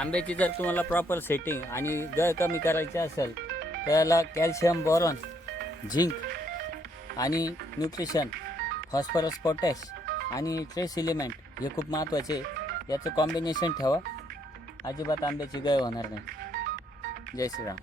आंब्याची जर तुम्हाला प्रॉपर सेटिंग आणि गळ कमी करायची असेल तर याला कॅल्शियम, बोरॉन, झिंक आणि न्यूट्रिशन, फॉस्फरस, पोटॅश आणि ट्रेस इलिमेंट हे खूप महत्त्वाचे. याचं कॉम्बिनेशन ठेवा, अजिबात आंब्याची गळ होणार नाही. जय श्रीराम.